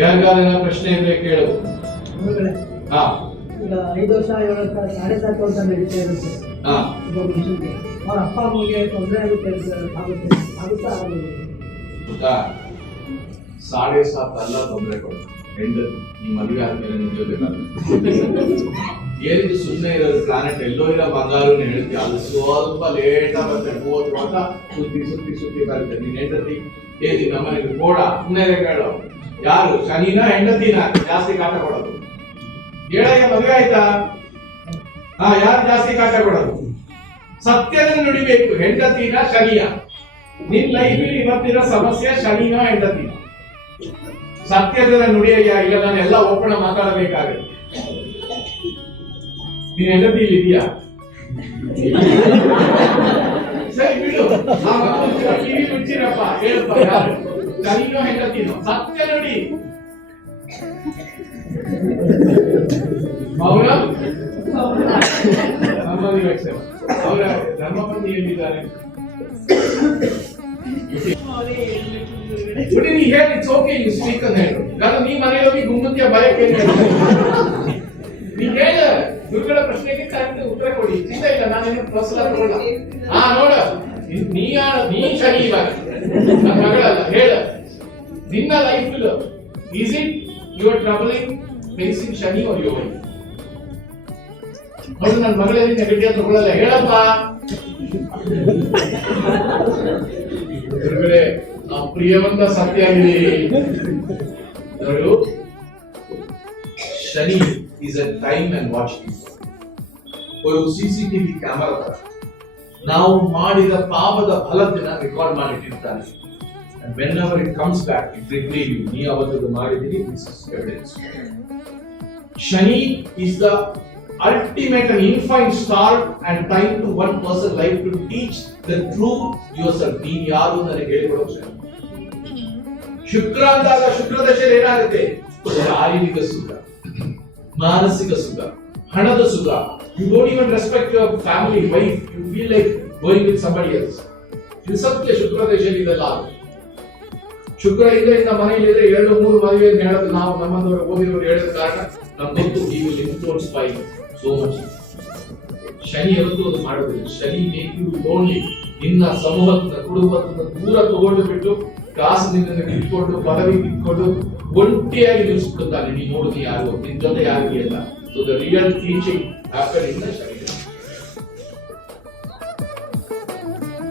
ಯಾರಿಗಾರ ಪ್ರಶ್ನೆ ಇದ್ರೆ ಕೇಳು. ಹಾ, ಈಗ 5 ವರ್ಷ 7 ವರ್ಷ 7.5 ವರ್ಷ ನಡೀತಾ ಇರುತ್ತೆ. ಅವ್ರ ಅಪ್ಪ ಅಮ್ಮಗೆ ತೊಂದರೆ ಆಗುತ್ತೆ ಆಗುತ್ತಾ ಆಗೋದು? 7.5 ಅಲ್ಲ ತೊಂದರೆ ಕೊಡು. ಹೆಂಡತಿ ಈ ಮದುವೆ ಆದ್ಮೇಲೆ ಏನಿದು ಸುಮ್ಮನೆ ಇರೋದು ಪ್ಲಾನೆಟ್ ಎಲ್ಲೋ ಇರೋ ಬಂಗಾರನ ಹೇಳ್ತಿ, ಅದು ಸ್ವಲ್ಪ ಲೇಟ್ ಆಗುತ್ತೆ. 30 ವರ್ಷ ಸುತ್ತಿ ಬರುತ್ತೆ. ನೀನ್ ಹೆಂಡತಿ ಏನಿ ನಮ್ಮನೆಗೆ ಕೋಡ ಸುಮ್ಮನೆ ಕೇಳು. ಯಾರು ಶನಿನ ಹೆಂಡತಿನ ಜಾಸ್ತಿ ಕಾಟ ಕೊಡೋದು? ಹೇಳಯ್ಯ, ಮದುವೆ ಆಯ್ತಾ? ಯಾರು ಜಾಸ್ತಿ ಕಾಟ ಕೊಡೋದು? ಸತ್ಯದ ನುಡಿಬೇಕು. ಹೆಂಡತಿನ ಶನಿಯ? ನಿನ್ ಲೈಫಲ್ಲಿ ಇವತ್ತಿನ ಸಮಸ್ಯೆ ಶನಿನ ಹೆಂಡತಿನ? ಸತ್ಯದ ನುಡಿಯ ಇಲ್ಲ, ನಾನು ಎಲ್ಲ ಒಪ್ಪಣ ಮಾತಾಡಬೇಕಾಗುತ್ತೆ. ನೀನ್ ಹೆಂಡತಿ ಇಲ್ಲಿ ಇದೆಯಾ? ಸರಿ ಬಿಡು, ಟಿವಿ ಮುಚ್ಚಿರಪ್ಪ. ಹೇಳಪ್ಪ, ಯಾರು ಶನಿನೋ ಹೆಂಡತಿನೋ? ಸತ್ಯ ನುಡಿ. ಅವರ ಅವರ ಧರ್ಮಪತ್ನಿ ಹೇಳಿದ್ದಾರೆ. ನೀ ಹೇಳಿ ಓಕೆ, ನೀವು ಸ್ಪೀಕ್ ಅಂತ ಹೇಳು. ನಾನು ನೀ ಮನೆಗೆ ಹೋಗಿ ಗುಮ್ಮತಿಯ ಭಯಕ್ಕೆ ನೀ ಹೇಳ. ಗುರುಗಳ ಪ್ರಶ್ನೆಗೆ ಉತ್ತರ ಕೊಡಿ. ಚಿಂತ ಇಲ್ಲ, ನಾನೇನು ಫಸಲ ತಗೊಳ್ಳ. ನೋಡ, ನೀ ಶನಿ ಇವಾಗ ನನ್ನ ಮಗಳಲ್ಲ. ಹೇಳ, ನಿನ್ನ life is it your troubling facing Shani or yoga? ನೋಡಿ, ನನ್ನ ಮಗಳಲ್ಲಿ ನೆಗಟಿವ್ ತಗೊಳ್ಳಲ್ಲ. ಹೇಳಪ್ಪ ಗುರುಗಳೇ, ನಾವು ಪ್ರಿಯವಂತ ಸತ್ಯ ಆಗಿದೆ. ನೋಡು, Shani is a time and watch. ಒಂದು CCTV ಕ್ಯಾಮರಾ ನಾವು ಮಾಡಿದ ಪಾಪದ ಫಲದಿಂದ record ಮಾಡಿಟ್ಟಿರ್ತಾನೆ. And whenever it comes back, it will reveal you. ನೀ ಅವತ್ತು ಮಾಡಿದ್ದೀರಿ, this is evidence. Shani is the ultimate and infinite star and time to one person's life to teach the true yourself. ನೀನು ಯಾರು ನನಗೆ ಹೇಳಿಕೊಡೋ ಶನಿ. ಶುಕ್ರ ಅಂದಾಗ ಶುಕ್ರ ದಶೆಯಲ್ಲಿ ಏನಾಗುತ್ತೆ? ಶಾರೀರಿಕ ಸುಖ, ಮಾನಸಿಕ ಸುಖ, ಹಣದ ಸುಖ. You don't even respect your family, wife. You feel like going with somebody else. ಇದು ಸತ್ಯ. ಶುಕ್ರ ದಶೆಯಲ್ಲಿ ಇದೆಲ್ಲ ಆಗುತ್ತೆ. ಶುಕ್ರ ಇದರಿಂದ ಮನೆಯಲ್ಲಿದ್ರೆ 2-3 ಮದುವೆ ಅಂತ ಹೇಳೋದು ನಾವು ನಮ್ಮದವರು ಓದಿರೋರು ಹೇಳೋದ ಕಾರಣ ನಮ್ಗೆ ಗೊತ್ತು. he will influence by so much. Shani ಯಾವತ್ತೂ ಅದು ಮಾಡೋದಿಲ್ಲ. Shani make you lonely. ನಿನ್ನ ಸಮೂಹದಿಂದ ಕುಟುಂಬದಿಂದ ದೂರ ತಗೊಂಡು ಬಿಟ್ಟು ಕಾಸಿನಿಂದ ಕಿತ್ಕೊಂಡು ಪದವಿ ಕಿತ್ಕೊಂಡು ಒಂಟಿಯಾಗಿ ನಿಲ್ಲಿಸ್ಬಿಡುತ್ತಾನೆ. ನೀನು ನೋಡಿದ್ರೆ ಯಾರು ನಿನ್ ಜೊತೆ ಯಾರಿಗೂ ಇಲ್ಲ. So the real teaching happen in the Shani.